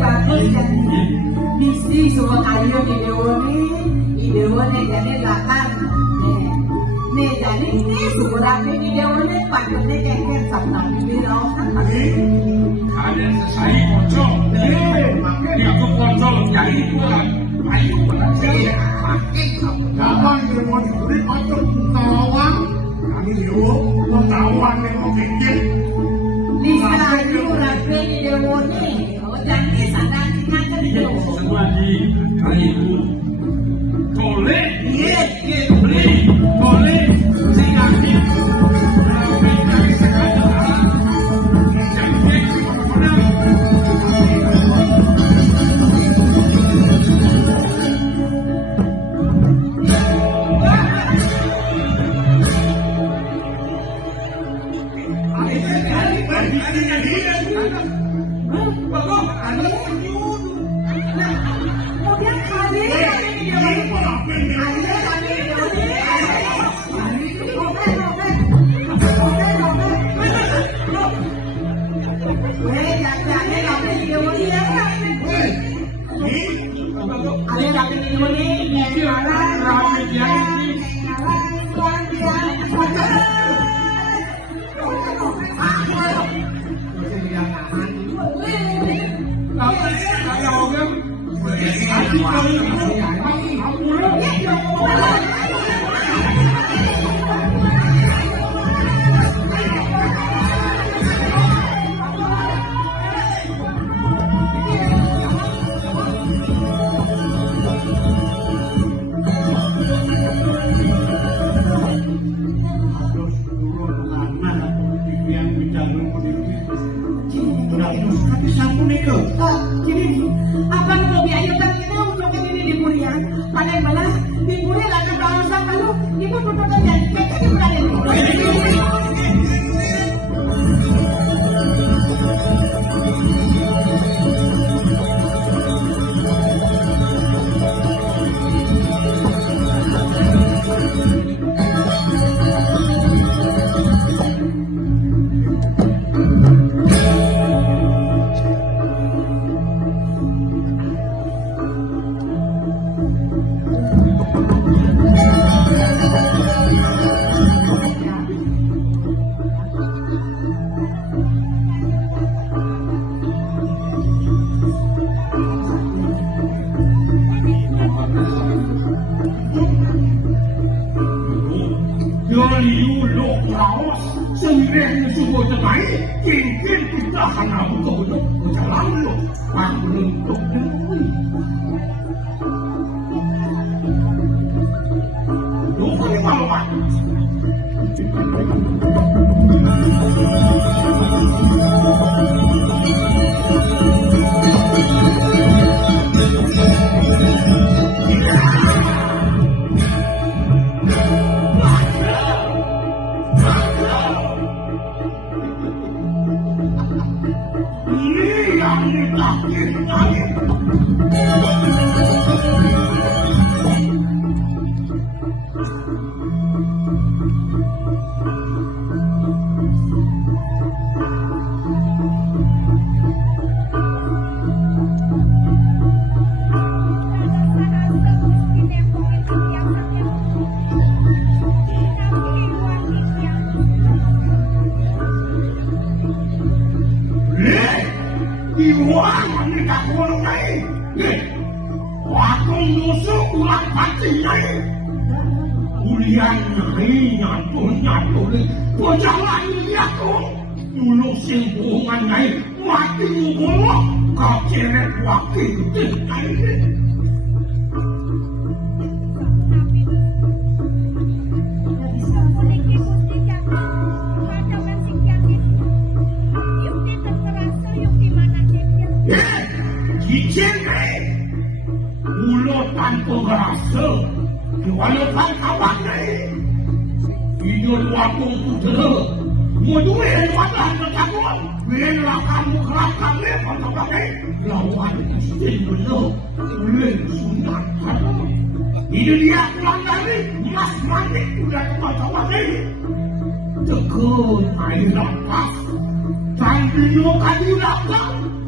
bagus kan. Misi semua kayu ide ini jadi lakan. Nih jadi ini sebenarnya ide ini patutnya kayak sabda bilang kan. Kalian selesai pocong. Makanya aku pocong jadi bukan kayu berarti. Kapan dia mau diberi pocong kawan? Kami yuk mau kawan yang mau bikin. Lisa itu rapi ide ini. Jadi sadar kita kerja. Semua di kali itu. Boleh, boleh, silakan.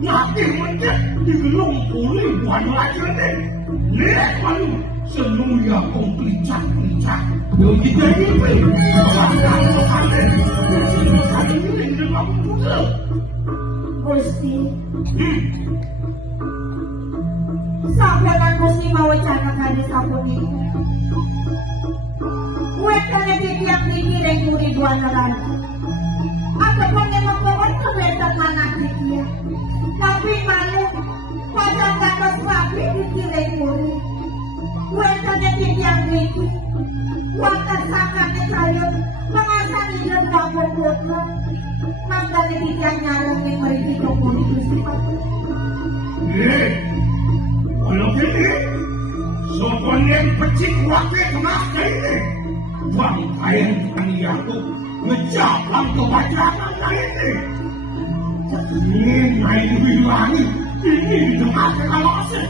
Ngati mencet di gelung pulih buan aja deh. Nih malu senung ya kau pelicak. Yang kita ini bahkan sekali. Sekali ini dengan muda. Gusti. Sampai kan Gusti mau wacanakan di sabun ini. Wetanya tiap ini dengan ribuan orang. Ataupun yang membawa kebetulan mana dia. Tapi malu pada kata sapi dikirai muri. Wetanya tiap ini. Waktu sakatnya saya mengasani dan waktu-waktu. Maka tiap nyarung yang merisi komuni Gusti Pati. Kalau gini, sokonnya pecik waktu kenapa ini? Bang kain paniaku ngejablang kewajaran ini. Ini naik lebih lagi, ini di tengah kalase.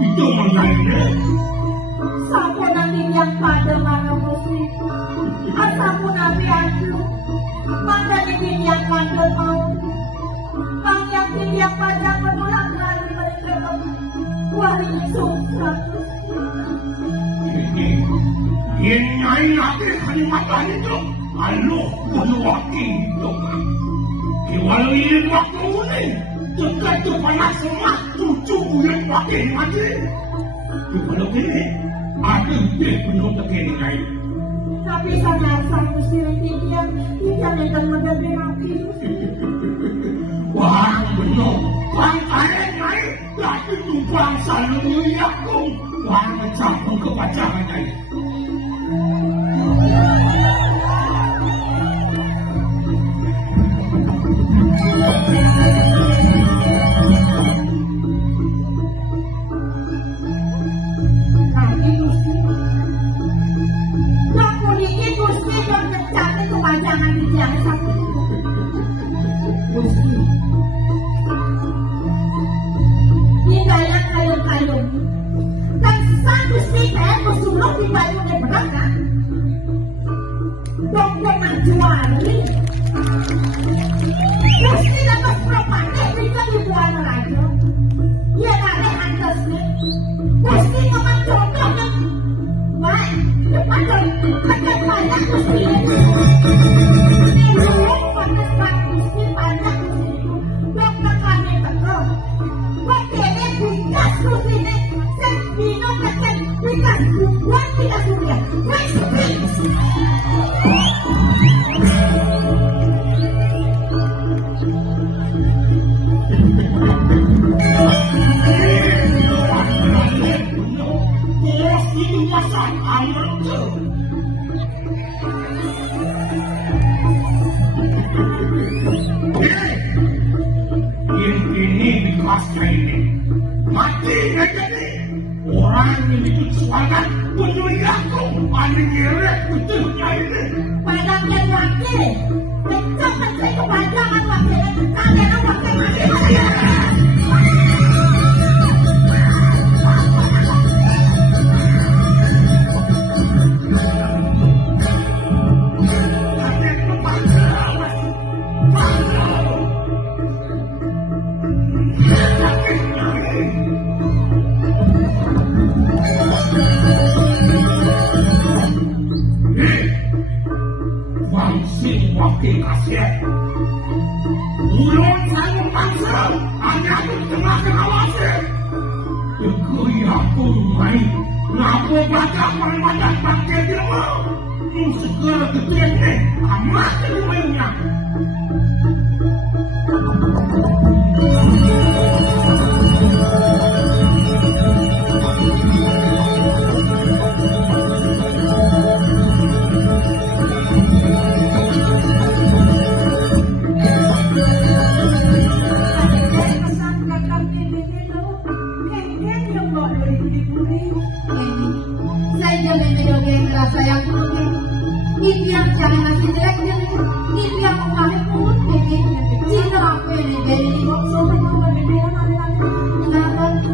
Itu mengenai Sampai nanti yang pada mana Gusti. Asapun nabi aku. Maka ini yang pada mau. Bang yang pada menolak lagi mereka. Wah ini susah. Ini nyai nanti Kalimantan itu. Aluh waktu itu. Walau ini waktu ini. Dekat itu panas semua. Tujuh bulan pakai mati. Kalau ini. Ada dia penuh begini nyai. Tapi saya Gusti dia tidak mendengar api. Wah benar. Pantai nyai. Tapi tumpang selalu yakung. Wah mencampur kepacangan nyai. Jangan bicara satu. Gusti. Tinggalnya kayun-kayun. Dan sang Gusti saya bersuluk di payung yang berat kan? Dokter menjual ini. Gusti dapat propaganda bisa dibuat raja. Ia ada antasnya. Gusti memang contohnya. Baik, depan dekat banyak Gusti. Mati jadi orang yang itu suara penuh aku paling kira betulnya ini. Padang yang mati, mencoba saya kepanjangan waktu kalian waktu mati. Wakil kasih, ulun saya paksa, hanya di tengah awasnya. Aku ya pun main, ngapu baca permata pakai dia mau. segala kejadian amat lumayannya. Sayang ini yang jangan ngasih jelek ini yang memakai mulut baby Cina apa ini baby sama mama baby kenapa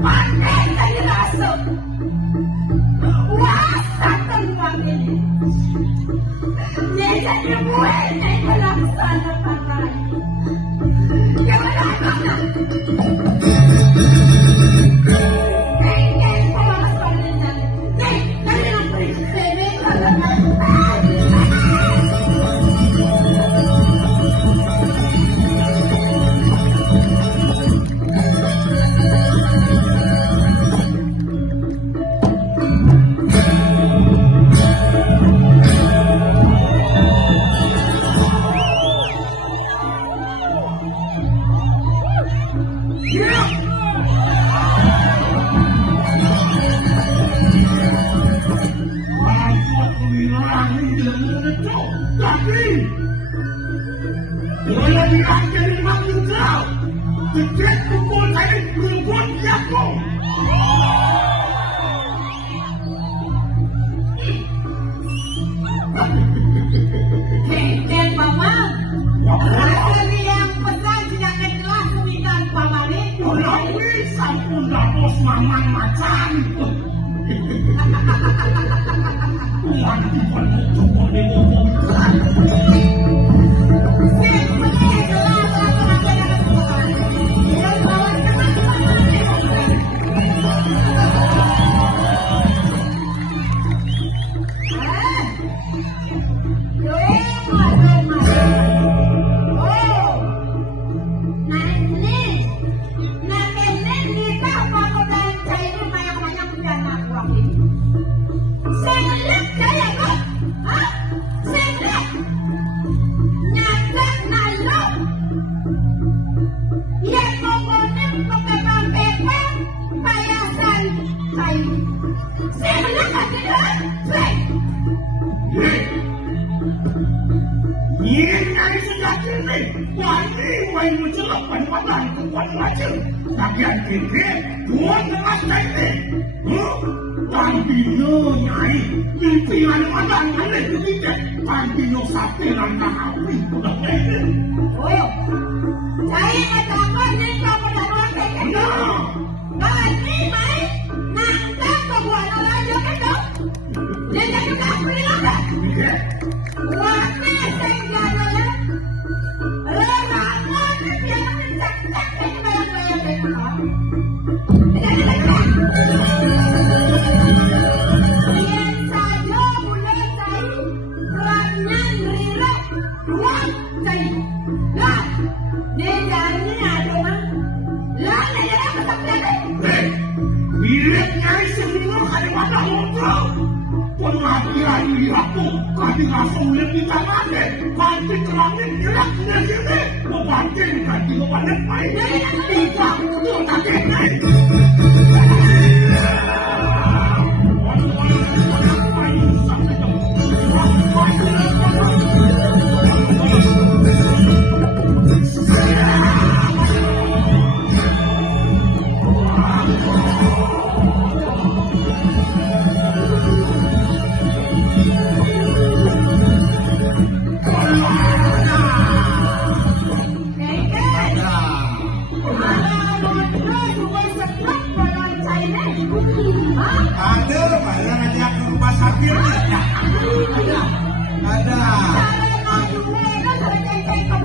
Pandai Jejak kumpul saya berbuat jago. Kengken paman. Asli yang pesan sejak kelas kumikan paman itu. Orang ini sampun dapos maman macan. Tuhan Tuhan coba ngomong. Bagian kiri, dua tengah kiri. Pambino nyai, pimpinan madang kali ketiga. Pambino sapi randa api. Oh, saya katakan ni kau pada orang kaya. Bagi mai, nangka kau buat orang juga dong. Dia jadi tak boleh ada. Waktu saya jalan, orang ni dia mencak-cak bayang-bayang. Yang saja boleh saya rangan rilek ruang saya. Lah, dia jadi ada mah. Lah, dia dah kesakitan. Bilik nyai semua kali pada ngobrol. Pengapian di aku, kali langsung lebih tangannya. Kanti kerangin jelas sendiri. Membanting kanti kepada baik. Tidak, itu kakek naik. Ada, malah ngajak ke rumah sakit. Ada. Kalau